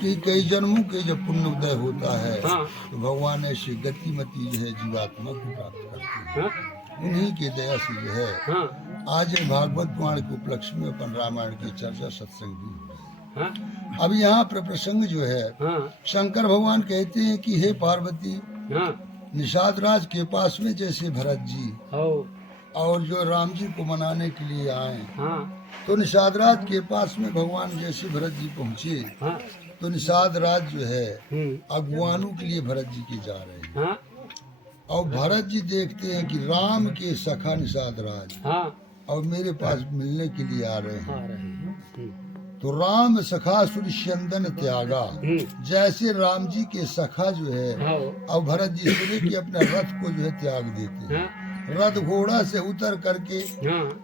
कि कई जन्मों के जब पुण्य उदय होता है तो भगवान ऐसी गतिमती जो है जीवात्मा को प्राप्त करते हैं। उन्हीं की दया से जो है आज भागवत पुराण के उपलक्ष्य में अपन रामायण की चर्चा सत्संग भी हो रही है। अब यहाँ पर प्रसंग जो है शंकर भगवान कहते हैं कि हे पार्वती, निषाद राज के पास में जैसे भरत जी और जो राम जी को मनाने के लिए आए तो निषाद राज के पास में भगवान जैसे भरत जी पहुँचे तो निषाद राज जो है अगुवानों के लिए भरत जी के जा रहे हैं और भरत जी देखते हैं कि राम के सखा निषाद राज और मेरे पास मिलने के लिए आ रहे हैं। तो राम सखा सुरस्यंदन त्यागा, जैसे राम जी के सखा जो है और भरत जी सूर्य के अपने रथ को जो है त्याग देते हैं, रथ घोड़ा से उतर करके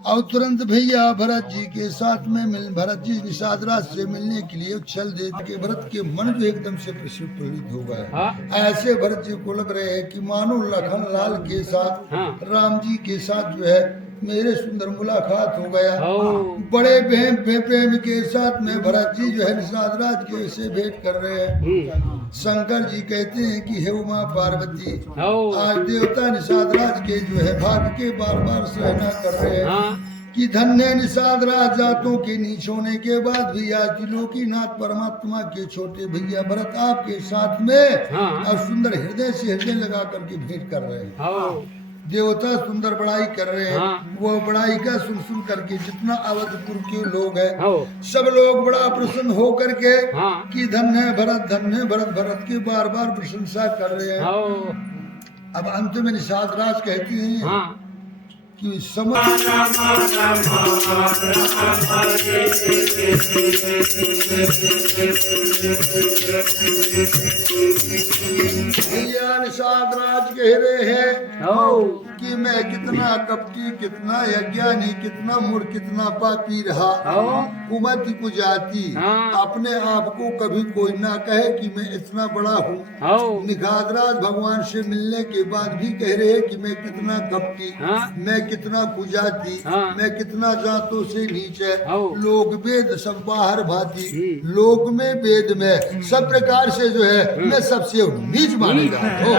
और तुरंत भैया भरत जी के साथ में भरत जी निषाद राज से मिलने के लिए उछल दे के भरत के मन जो एकदम से प्रफुल्लित हो गए। ऐसे भरत जी को लग रहे हैं कि मानो लखन लाल के साथ राम जी के साथ जो है मेरे सुंदर मुलाकात हो गया। बड़े प्रेम के साथ में भरत जी जो है निषाद राज के से भेंट कर रहे हैं। शंकर जी कहते हैं कि हे उमा पार्वती, आज देवता निषाद राज के जो है भाग के बार बार सहना कर रहे हैं कि धन्य निषाद राज जातों के नीच होने के बाद भी आज त्रिलोकीनाथ परमात्मा के छोटे भैया भरत आपके साथ में और सुंदर हृदय से हृदय लगा करके भेंट कर रहे हैं। देवता सुंदर बड़ाई कर रहे हैं। वो बड़ाई का सुन सुन करके जितना अवधपुर के लोग हैं सब लोग बड़ा प्रसन्न हो करके कि धन्य भरत भरत की बार बार प्रशंसा कर रहे हैं। अब अंत में निषाद राज कहती हैं कि भैया निषाद राज कह रहे हैं कि मैं कितना कपटी, कितना अज्ञानी, कितना मूर्ख, कितना पापी रहा। कुमति को जाती अपने आप को कभी कोई ना कहे कि मैं इतना बड़ा हूँ। निषाद राज भगवान से मिलने के बाद भी कह रहे हैं कि मैं कितना कपटी, मैं कितना कुजाती, मैं कितना जातों से नीचे। लोक वेद सब बाहर भाती, लोक में वेद में सब प्रकार से जो है मैं सबसे नीच माने जाता हूँ।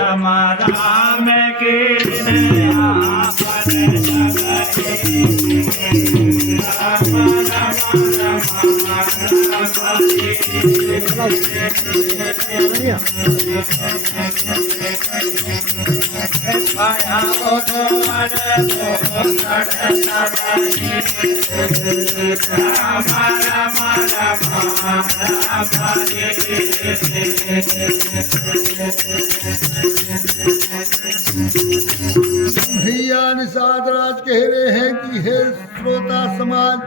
भैया निषाद राज कह रहे हैं कि हे श्रोता समाज,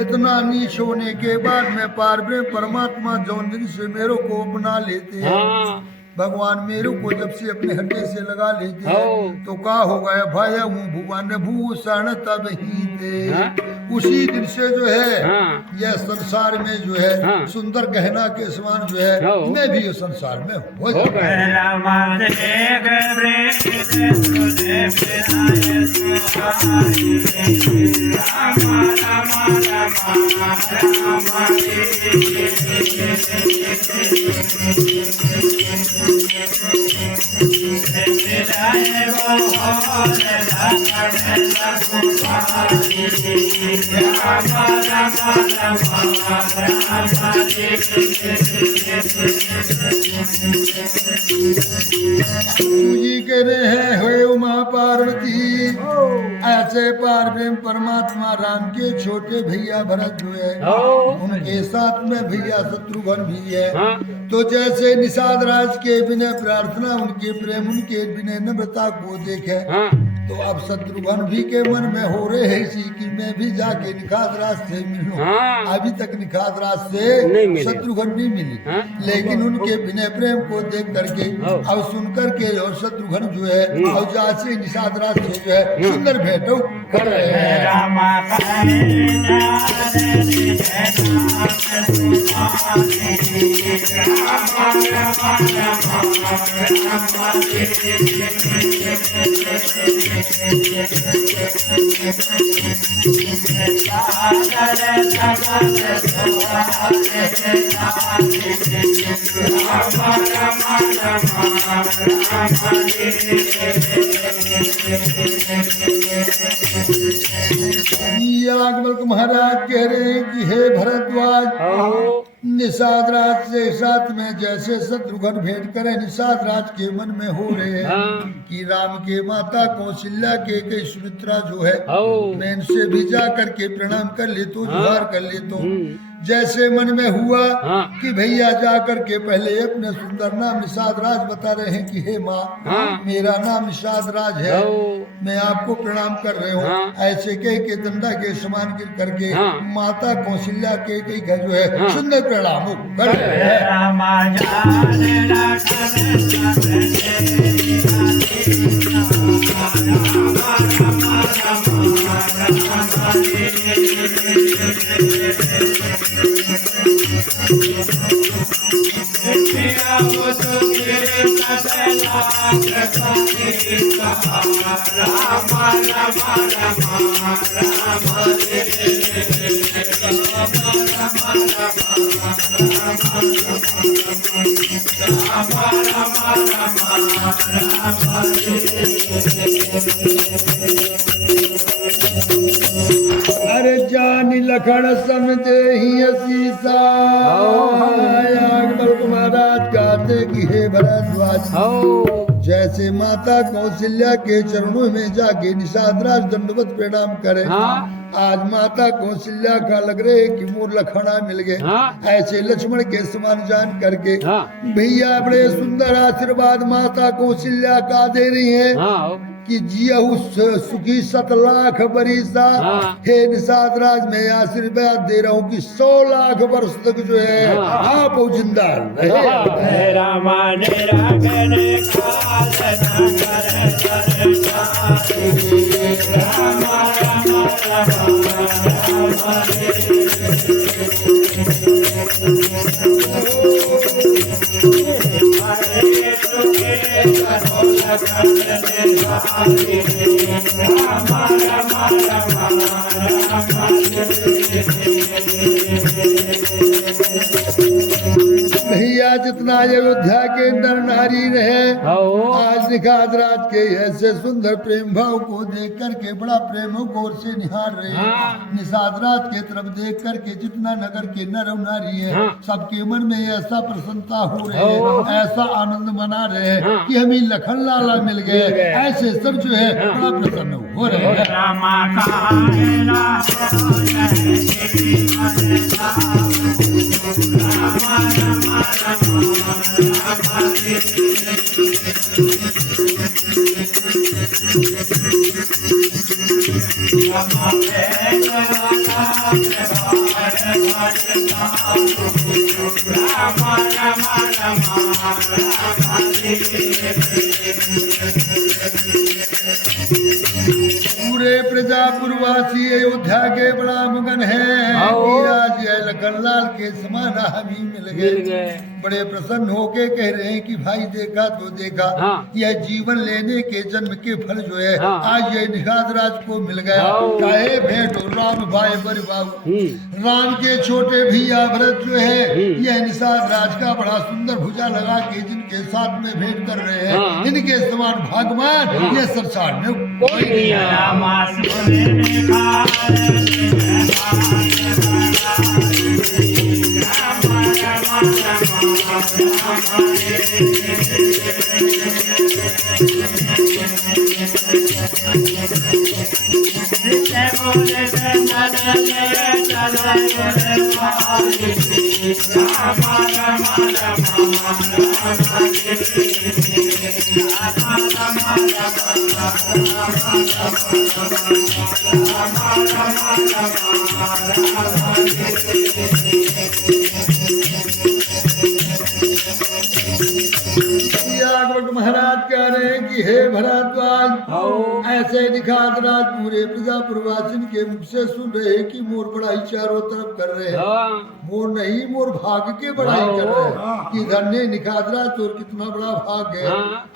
इतना नीच होने के बाद में पारब्रह्म परमात्मा जौन दिन से मेरे को अपना लेते हैं, भगवान मेरे को जब से अपने हृदय से लगा लेते हैं तो क्या हो गया भाया हूँ भुवन भूषण तब ही थे। उसी दिन से जो है यह संसार में जो है सुंदर गहना के समान जो है मैं भी इस संसार में हो जी कह रहे हैं हे उमा पार्वती, ऐसे पारब्रह्म परमात्मा राम के छोटे भैया भरत जो है उनके साथ में भैया शत्रुघ्न भी है। तो जैसे निषाद राज के विनय प्रार्थना, उनके प्रेम, उनके विनय नम्रता को देखे तो अब शत्रुघ्न भी के मन में हो रहे है कि मैं भी जाके निषाद राज से मिलूं। अभी तक निषाद राज से शत्रुघ्न नहीं मिली, लेकिन उनके विनय प्रेम को देख करके अब सुन करके और शत्रुघ्न जो है और जैसे निषाद राज से जो है सुंदर भेंट कर रहे हैं। महाराज कह रहे हैं कि हे भरद्वाज, निषाद राज से साथ में जैसे शत्रुघ्न भेंट करे निषाद राज के मन में हो रहे हैं कि राम के माता कौशल्या के कई सुमित्रा जो है मैं इनसे भी जा करके प्रणाम कर लेता हूँ, जुहार कर लेता हूँ। जैसे मन में हुआ कि भैया जा करके पहले अपने सुंदर नाम निषाद राज बता रहे हैं कि हे माँ मेरा नाम निषाद राज है, मैं आपको प्रणाम कर रहे हूँ। ऐसे कह के दंडा के समान गिर करके माता कौशल्या के कई घर जो है सुंदर प्रणाम कर रहे हैं। अरे जानी लखन समझे ही असीसा अकबर महाराज कहते कि हे भरद्वाज जैसे माता कौशल्या के चरणों में जाके निषाद राज दंडवत प्रणाम करे। आज माता कौशल्या का लग रहे कि मोर लखना मिल गए। ऐसे लक्ष्मण के समान जान करके भैया बड़े सुंदर आशीर्वाद माता कौशल्या का दे रही है कि जियहु सुखी 7 लाख बरिसा। हे निषाद राज में आशीर्वाद दे रहा हूँ कि 100 लाख वर्ष तक जो है आप जिंदा रहे। भैया जितना अयोध्या के नर नारी रहे आज निषाद राज के ऐसे सुंदर प्रेम भाव को देख करके बड़ा प्रेम गौर से निहार रहे। निषाद राज के तरफ देख करके जितना नगर के नर नारी है सबके मन में ऐसा प्रसन्नता हो रही है, ऐसा आनंद मना रहे हैं कि हमें लखन लाला मिल गए। ऐसे सब जो है बड़ा प्रसन्न हो रहे हैं। पूरे प्रजापुरवासी अयोध्या के बड़ा मगन है आज लखन लाल के समान हमी मिल गए। बड़े प्रसन्न होके कह रहे हैं कि भाई देखा तो देखा यह जीवन लेने के जन्म के फल जो है आज ये निषाद राज को मिल गया। चाहे भेंट हो राम भाई बड़े बाबू राम के छोटे भैया भरत जो है यह निषाद राज का बड़ा सुंदर भुजा लगा के जिनके साथ में भेंट कर रहे हैं इनके समान भगवान ये संसार में कोई नहीं है। महाराज कह रहे हैं कि हे भरद्वाज ऐसे निषाद राज पूरे प्रजापुरवासिन के मुख से सुन रहे हैं कि मोर बड़ाई चारों तरफ कर रहे हैं। मोर नहीं मोर भाग के बड़ाई कर रहे हैं कि धन्य निषाद राज तो कितना बड़ा भाग है।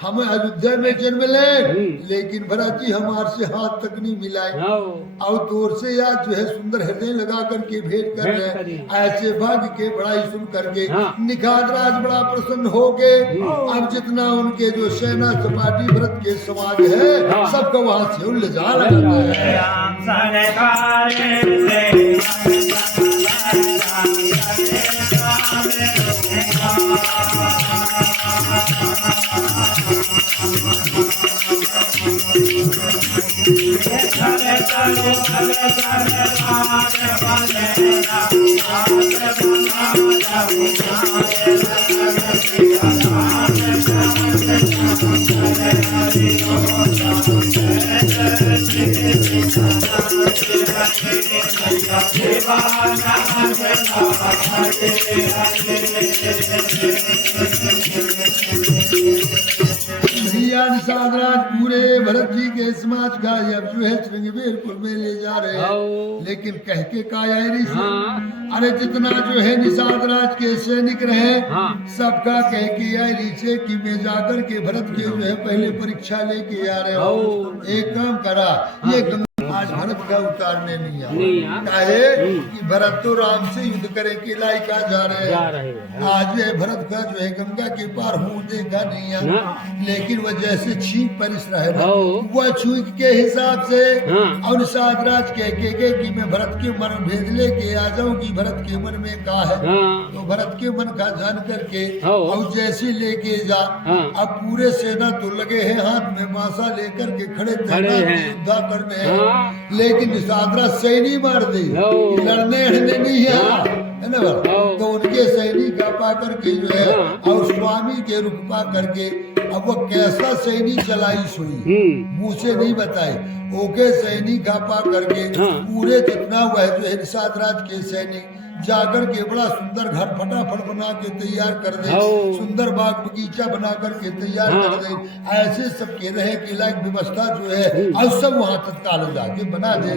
हम अयोध्या में जन्म ले लेकिन भरत जी हमारे से हाथ तक नहीं मिलाए और तोर से याद जो है सुंदर हृदय लगा करके भेंट कर रहे हैं। ऐसे भाग्य के बड़ाई सुन करके निषाद राज बड़ा प्रसन्न हो गए। अब जितना उनके जो सेना सपाटी भरत के समाज है सबको वहाँ से ले जा रहा है। भैया निषादराज पूरे भरत जी के समाज का अब जो है श्रृंगवेरपुर में ले जा रहे हैं, लेकिन कह के कायरी से अरे जितना जो है निषादराज के सैनिक रहे सबका कह के आयरी से कि मैं जाकर के भरत के जो है पहले परीक्षा लेके आ रहे हो। एक काम करा, ये आज भरत का उतारने नहीं आया, काहे कि भरत तो राम से युद्ध करे के लायक जा रहे हैं। आज जो है भरत का जो है गंगा के पार हो देखा नहीं है, लेकिन वह जैसे छींक परिस रहे वह छींक के हिसाब से और साधराज कह के कि मैं भरत के मन भेज लेके आ जाऊं कि भरत के मन में का है, तो भरत के मन का जान करके और जैसे लेके जा। अब पूरे सेना तो लगे हैं हाथ में मासा लेकर के खड़े युद्धा करने, लेकिन निषादराज सैनी मार दी, लड़ने हड़ने नहीं है ना। तो उनके सैनिक का पा करके जो है और स्वामी के रुक पा करके अब वो कैसा सैनिक चलाई सोई मुँह से नहीं बताए, ओके सैनिक का पा करके पूरे जितना हुआ है जो है निषादराज के सैनिक जाकर के बड़ा सुंदर घर फटाफट बना के तैयार कर दे, सुंदर बाग बगीचा बना करके तैयार कर दे, ऐसे सबके रहे के लायक व्यवस्था जो है और सब वहाँ तत्काल जाके बना दे।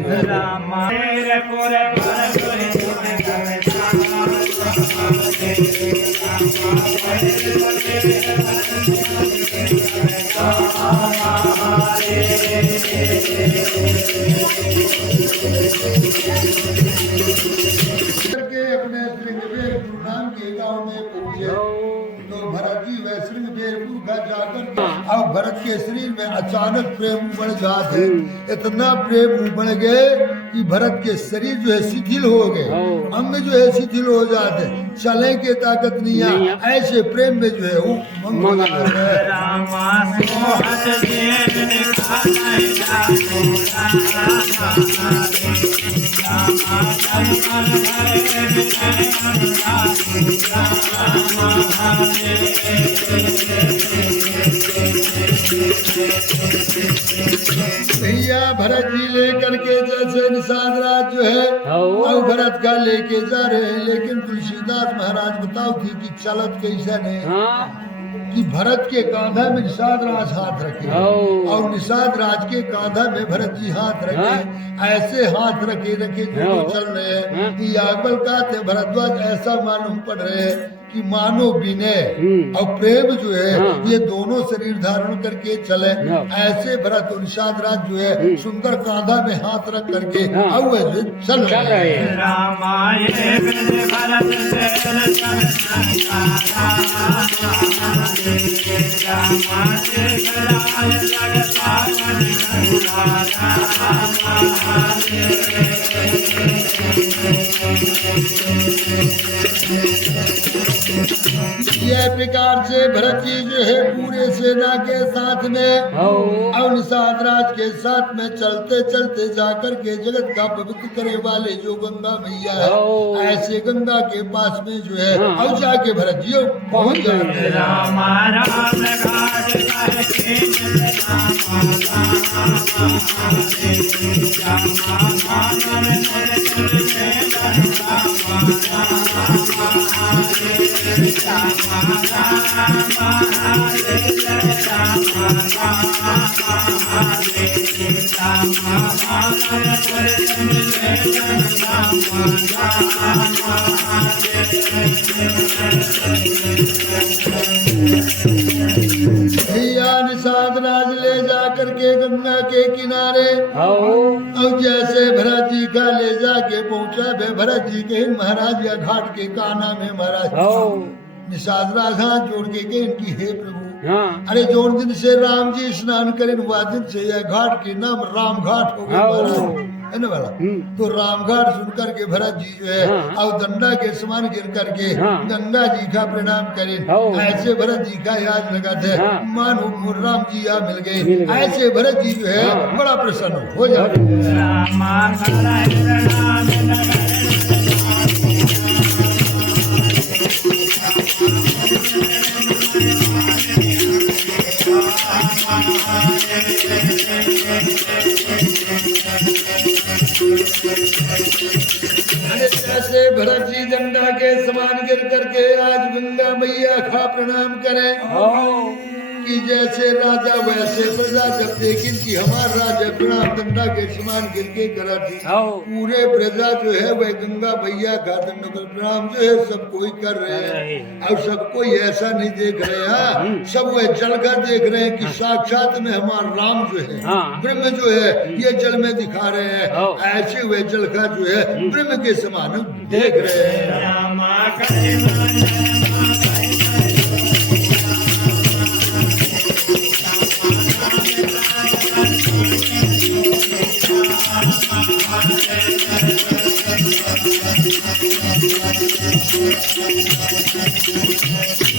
अपने श्रृंगवेरपुर नाम के गांव में पहुंचे तो भरत जी वह श्रृंगवेरपुर का जाकर और भरत के शरीर में अचानक प्रेम बढ़ जाते, इतना प्रेम बढ़ गए कि भरत के शरीर जो है शिथिल हो गए, अंग जो है शिथिल हो जाते, चले के ताकत नहीं है, ऐसे प्रेम में जो है वो भैया भरत जी लेकर के जैसे निषादराज जो है और भरत का लेके जा रहे हैं, लेकिन तुलसीदास महाराज बताओ कि चलत कैसा है कि भरत के कांधा में निषादराज हाथ रखे और निषादराज के कांधा में भरत जी हाथ रखे, ऐसे हाथ रखे रखे जो चल रहे हैं कि यागबल कहते भरद्वाज ऐसा मालूम पड़ रहे हैं कि मानो विनय और प्रेम जो है ये दोनों शरीर धारण करके चले, ऐसे भरत और निषादराज जो है सुंदर कांधा में हाथ रख करके और चल रहे हैं। यह प्रकार से भरत जी जो है पूरे सेना के साथ में और निषादराज के साथ में चलते चलते जाकर के जगत का पवित्र करे वाले जो गंगा मैया है, ऐसे गंगा के पास में जो है और जाके भरत जी पहुँच जाते भैया निषादराज ले जाकर के गंगा के किनारे और जैसे भरत जी का ले जाके पहुंचा भरत जी के महाराज या घाट के काना में महाराज निषादराज हाथ जोड़ के इनकी हे प्रभु अरे जो दिन से राम जी स्नान करें वह दिन से यह घाट के नाम राम घाट हो गया महाराज है ना वाला। तो रामघाट सुनकर के भरत जी जो है और दंडा के समान गिर करके गंगा जी का प्रणाम करें, ऐसे भरत जी का याद लगाते मानो राम जी यहाँ मिल गए, ऐसे भरत जी जो है बड़ा प्रसन्न हो जाते। जैसे भरत जी दंडा के समान गिर करके आज गंगा मैया का प्रणाम करें की जैसे राजा वैसे प्रजा, जब देखी कि हमारा राजा प्रणाम गंगा के समान गिर के करा थी, पूरे प्रजा जो है वह गंगा भैया का दंड प्रणाम जो है सब कोई कर रहे हैं। अब सब कोई ऐसा नहीं देख रहे हैं, सब वह जल का देख रहे हैं कि साक्षात में हमारा राम जो है ब्रह्म जो है ये जल में दिखा रहे हैं। ऐसे वह जल का जो है ब्रह्म के समान देख रहे हैं।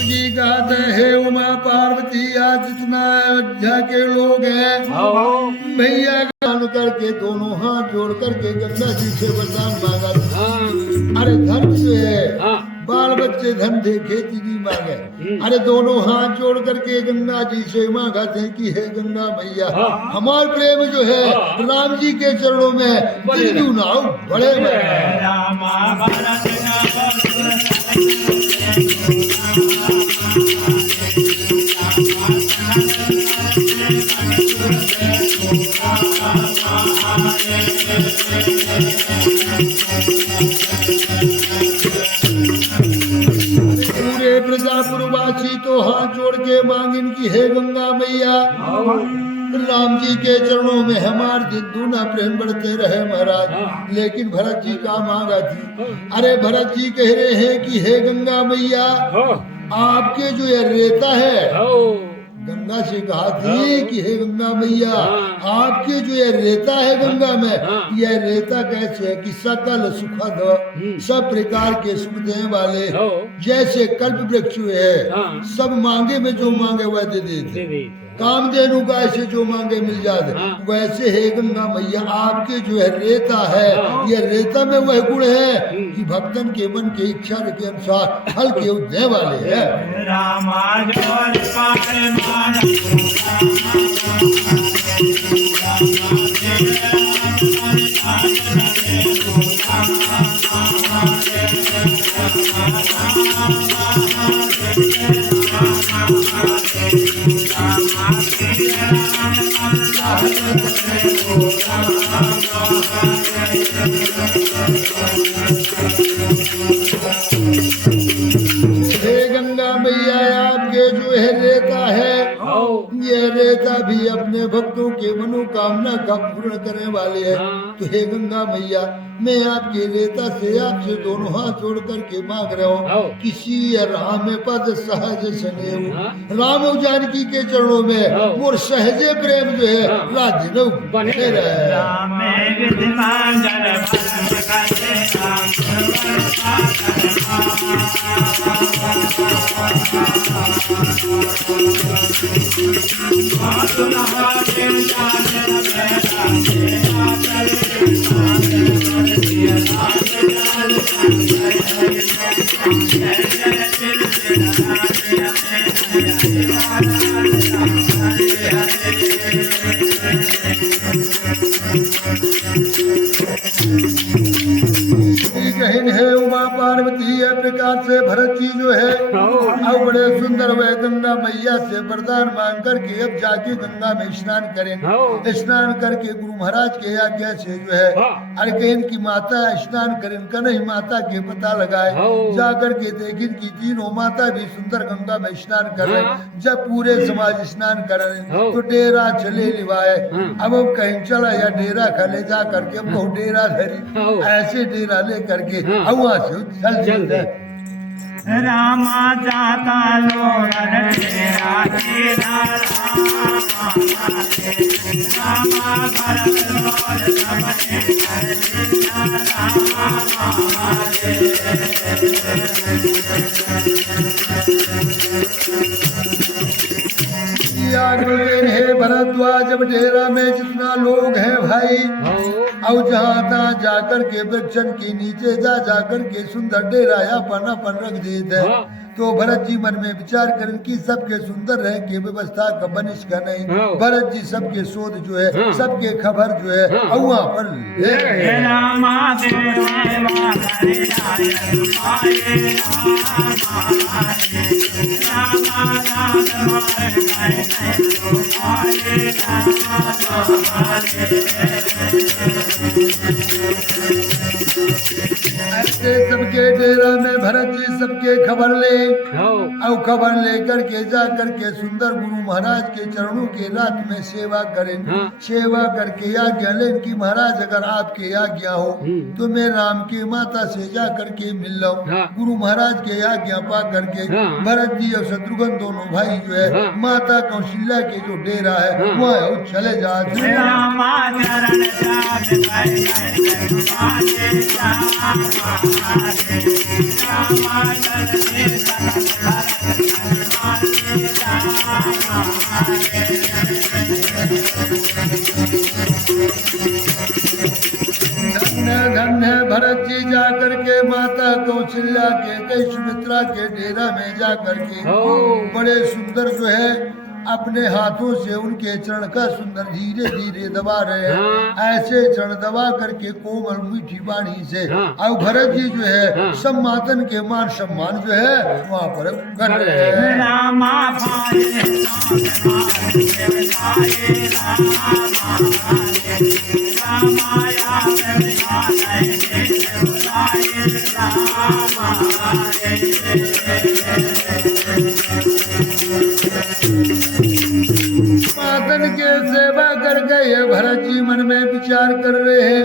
जी कहते हैं उमा पार्वती आज जितना अयोध्या के लोग हैं भैया गान करके दोनों हाथ जोड़ करके गंगा जी से वरदान मांगा। अरे धन जो है बाल बच्चे धन दे खेती नहीं मांगे, अरे दोनों हाथ जोड़ करके गंगा जी से मांगा थे कि हे गंगा मैया हमार प्रेम जो है राम जी के चरणों में बिंदु नाव बड़े पूरे प्रजापुरवासी तो हाथ जोड़ के मांगिन की हे गंगा मैया राम जी के चरणों में हमारे दिन दूना प्रेम बढ़ते रहे महाराज। लेकिन भरत जी का मांगा थी, अरे भरत जी कह रहे हैं कि हे गंगा मैया आपके जो ये रेता है गंगा से कहा थी कि हे गंगा मैया आपके जो ये रेता है गंगा में यह रेता कैसे है कि सकल सुखद सब प्रकार के सुख देने वाले जैसे कल्प वृक्ष है सब मांगे में जो मांगे वह दे देते, कामधेनु का ऐसे जो मांगे मिल जाते। वैसे हे गंगा मैया आपके जो है रेता है यह रेता में वह गुण है कि भक्तन के मन के इच्छा के अनुसार फल के देने वाले है। हे गंगा मैया आपके जो है रेता है ये रेता भी अपने भक्तों के मनोकामना का पूर्ण करने वाले है। तो हे गंगा मैया मैं आपके रेता से आपसे दोनों हाथ जोड़ करके मांग रहा हूँ किसी राम पद सहज स्नेह राम जानकी के चरणों में मोर सहजे प्रेम जो है राधे बने है उमा पार्वती है प्रकार से भरत जी जो है अब बड़े सुंदर वह गंगा मैया से वरदान मांग करके अब जाके गंगा में स्नान करें। स्नान करके गुरु महाराज के आज्ञा से जो है अरे कहीं की माता स्नान करें कन्हई माता के पता लगाए जाकर के देखें कि तीनों माता भी सुंदर गंगा में स्नान कर रहे। जब पूरे समाज स्नान कर रहे तो डेरा चले लिवाए अब कहीं चला या डेरा खले जा करके अब बहुत डेरा धरी ऐसे डेरा ले करके वहाँ से चल दे रामा जाता लोगन तेरा तेरा रामा भरत लोग सबने हे भरद्वाज अब डेरा में जितना लोग हैं भाई, और जहाँ तहाँ जाकर के वृक्षन के नीचे जाकर के सुंदर डेरा अपन रख देते हैं। तो भरत जी मन में विचार करें कि सबके सुंदर रहे के व्यवस्था का बनिश का नहीं। भरत जी सबके शोध जो है, सबके खबर जो है वहाँ पर ऐसे सबके डेरा में भरत जी सबके खबर ले, और खबर लेकर के जाकर के सुंदर गुरु महाराज के चरणों के रात में सेवा करें। सेवा करके आज्ञा लें कि महाराज अगर आपके आज्ञा हो तो मैं राम की माता से जाकर के मिल लो। गुरु महाराज के आज्ञा पा करके भरत जी और शत्रुघ्न दोनों भाई जो है माता कौशल्या के जो डेरा है वहाँ चले जाते हैं। धन्य भरत जी जाकर के माता कौशल्या के कई सुमित्रा के डेरा में जाकर के बड़े सुंदर जो है अपने हाथों से उनके चरण का सुंदर धीरे धीरे दबा रहे हैं। ऐसे चरण दबा करके कोमल मीठी वाणी से और भरत जी जो है सम्मातन के मान सम्मान जो है वहाँ पर कर रहे हैं। मातन के सेवा कर गए भरत जी मन में विचार कर रहे हैं,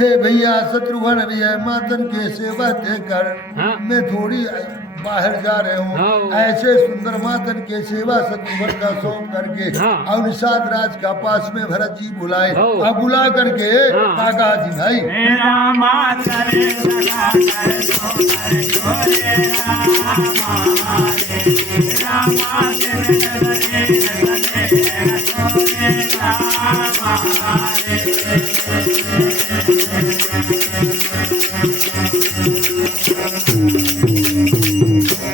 हे भैया शत्रुघ्न भैया मातन के सेवा देकर मैं थोड़ी बाहर जा रहे हूँ। ऐसे सुंदर मातन के सेवा शत्रुघ्न का सौंप करके और निषाद राज का पास में भरत जी बुलाए और बुला करके काका जी भाई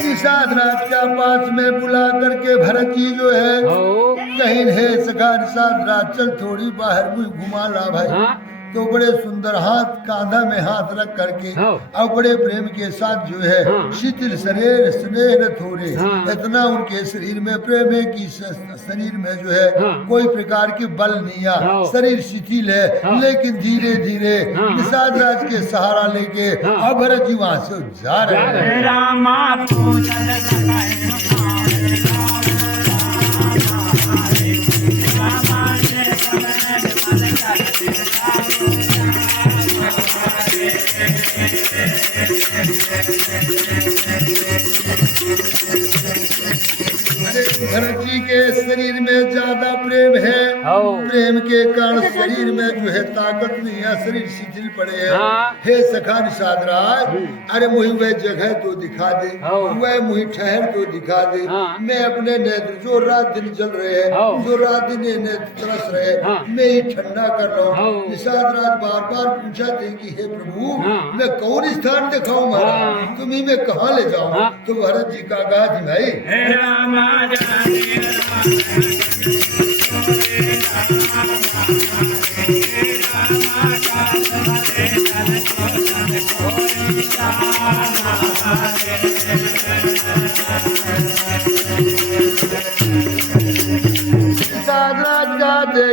निषाद राज का पास में बुला करके भरत जी जो है कहीं है सखा निषाद राज चल थोड़ी बाहर मुझे घुमा ला भाई। तो बड़े सुंदर हाथ कांधा में हाथ रख करके और बड़े प्रेम के साथ जो है शीतल शरीर स्नेह थोड़े इतना उनके शरीर में प्रेम है कि शरीर में जो है कोई प्रकार की बल नहीं आ, शरीर शिथिल है लेकिन धीरे धीरे निषाद राज के सहारा लेके अब भरत जी वहाँ से जा रहे हैं। भरत जी के शरीर में ज्यादा प्रेम है, प्रेम के कारण शरीर में जो है ताकत नहीं है, शरीर शिथिल पड़े है। हे सखा निषाद राज अरे मुझे वह जगह तो दिखा दे, वह मुझे ठहर तो दिखा दे। मैं अपने नेत्र जो रात दिन जल रहे हैं, जो रात दिन नेत्र तरस रहे, मैं ही ठंडा कर रहा हूँ। निषाद राज बार बार पूछा थे कि हे प्रभु मैं कौन स्थान दिखाऊं महाराज, तुम्हें मैं कहाँ ले जाऊँ। तो भरत जी का कहा जी भाई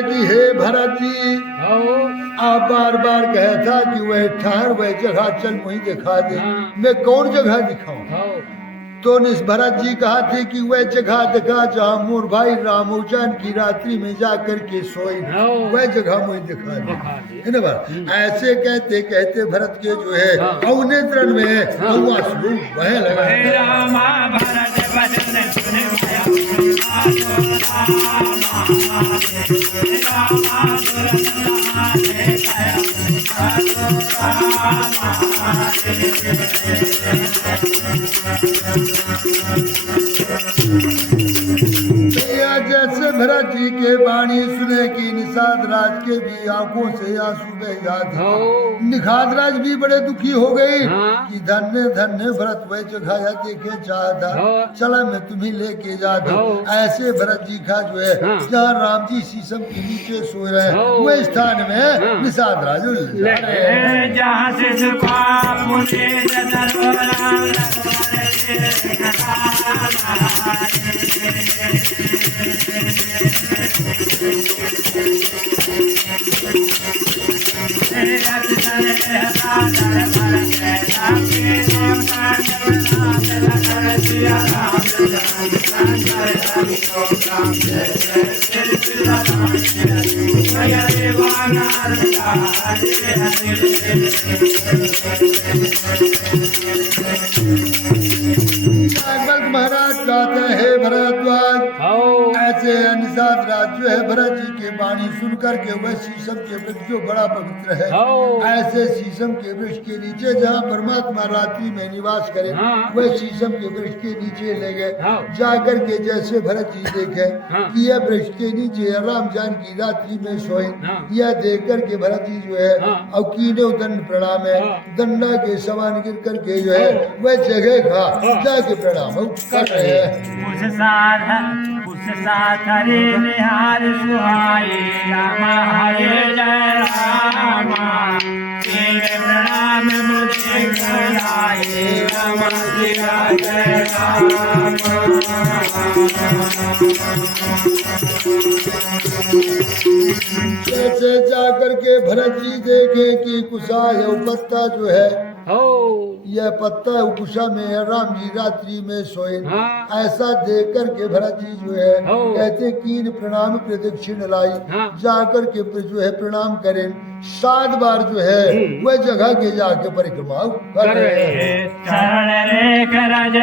कि हे भरत जी आप बार बार कहता कि वह ठार वह जगह चल मुझे दिखा दे, मैं कौन जगह दिखाऊं। तो भरत जी कहा थे कि वह जगह दिखा जहाँ मोर भाई रामोजान की रात्रि में जाकर के सोई, वह जगह मुझे दिखा दे। ऐसे कहते कहते भरत के जो है अवनेत्रण में वह लगा। जैसे भरत जी के वाणी सुने की निषाद राज के भी आंखों से आंसू बह जाते। निषाद राज भी बड़े दुखी हो गए कि धन्य धन्य भरत वह जगह देखे चाहता, चला मैं तुम्हें लेके जाता हूँ। ऐसे भरत जी का जो है जहाँ राम जी शीशम के नीचे सो रहे हैं वह स्थान में निषाद राज जहाँ से महाराज कहते हैं भरद्वाज ऐसे निषाद राज जो है भरत जी के वाणी सुन करके वह शीशम के वृक्ष जो बड़ा पवित्र है, ऐसे शीशम के वृक्ष के नीचे जहाँ परमात्मा रात्रि में निवास करे वह शीशम के वृक्ष के नीचे ले गए। जाकर के जैसे भरत जी देखे कि यह वृक्ष के नीचे राम जानकी रात्रि में सोए, यह देख करके भरत जी जो है अब कीने दंड प्रणाम है, दंडा के समान गिर करके जो है वह जगह खा जाके प्रणाम कर रहे हैं। उस साथ हरे निहार सुहाए रामा हरे जय रामा, तेरे प्रणाम मुझे कराए रामा तेरा जय जैसे जाकर के भरत जी देखे कि कुशा यह पत्ता जो है यह पत्ता कुशा में है, राम जी रात्रि में सोए। ऐसा देख कर के भरत जी जो है कहते कीन प्रणाम प्रदक्षिण लाई, जाकर के जो है प्रणाम करें 7 बार जो है वह जगह के जाके परिक्रमा कर रहे हैं। चरण रेख रज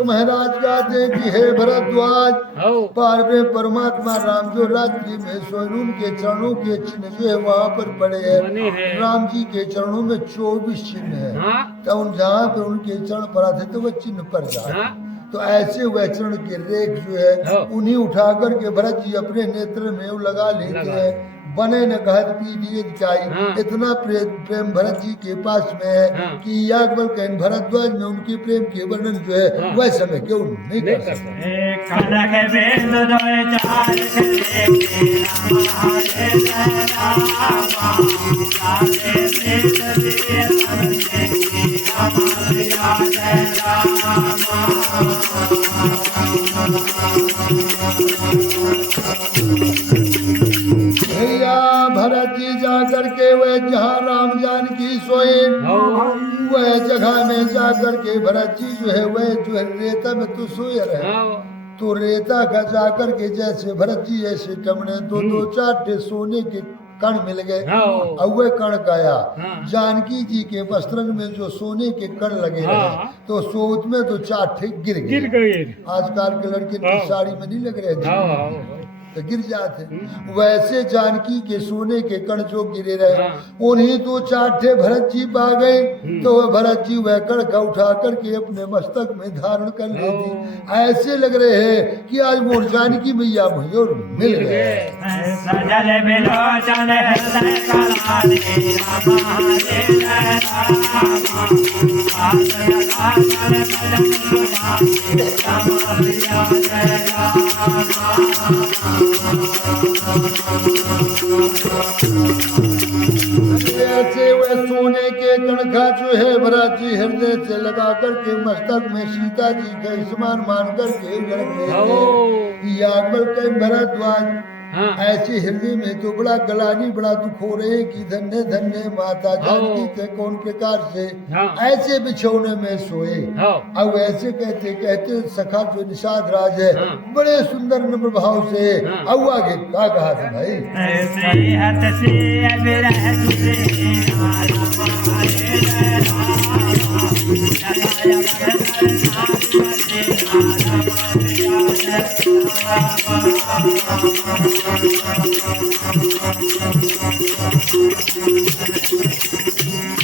महाराज कहते कि हे भरद्वाज पार में परमात्मा राम जो रात्रि में सोए उनके चरणों के चिन्ह जो है वहाँ पर पड़े हैं। राम जी के चरणों में 24 चिन्ह है, तो उन जहाँ पे उनके चरण पड़ा थे तो वह चिन्ह पड़ जाए। तो ऐसे वह चरण के रेख जो है उन्हीं उठा करके भरत जी अपने नेत्र में लगा लेते हैं। बने न कहत पी दिए जाई, इतना प्रेम भरत जी के पास में है कि याज्ञवल कहन भरद्वाज में उनके प्रेम के वर्णन जो है वह समय क्यों नहीं कर सकते। भरत जी जा करके वह जहाँ राम जानकी सोए वह जगह में जा करके भरत जी जो है वह जो है रेता में तो सोए रहे, तो रेता का जा करके जैसे भरत जी ऐसे टमने तो 2-4 सोने के कण मिल गए। अब वह कण काया जानकी जी के वस्त्रन में जो सोने के कण लगे रहे तो सोच में तो 4 गिर गए। आजकल के लड़के की साड़ी में नहीं लग रहे तो गिर जाते, वैसे जानकी के सोने के कण जो गिरे रहे उन्हीं 2-4 भरत जी पा गए। तो वह भरत जी वह कण का उठा करके अपने मस्तक में धारण कर लेती। ऐसे लग रहे हैं कि आज मोर जानकी मैया भैया मिल गए। ऐसे वह सोने के कणखा जो है भरत जी हृदय से लगा करके मस्तक में सीता जी का स्मरण मान करके रख लेते। याज्ञवल के भरद्वाज ऐसे हृदय में तो बड़ा गलानी बड़ा दुख हो रहे कि धन्य धन्य माता जानकी के कौन प्रकार से ऐसे बिछौने में सोए। अब ऐसे कहते कहते सखा जो निषाद राज है बड़े सुंदर नम्र भाव से अब आगे क्या कहा था भाई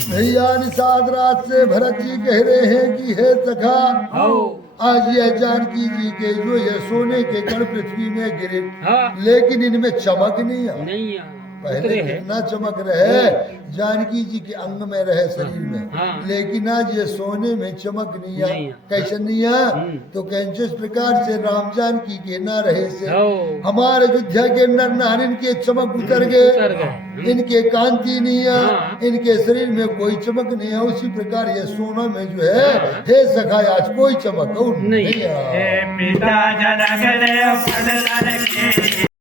भैया निषाद रात से भरत जी कह रहे हैं कि हे सखा, आज यह जानकी जी के जो ये सोने के कण पृथ्वी में गिरे, लेकिन इनमें चमक नहीं है। पहले कितना चमक रहे जानकी जी के अंग में रहे शरीर में, लेकिन आज ये सोने में चमक नहीं है। कैसे नहीं है? तो कैसे इस प्रकार से राम जानकी के न रहे से हमारे अयोध्या के नर नार इनके चमक उतर गए, इनके कांति नहीं है, इनके शरीर में कोई चमक नहीं है। उसी प्रकार ये सोना में जो है हे सखा आज कोई चमक नहीं है। पिता जनक देव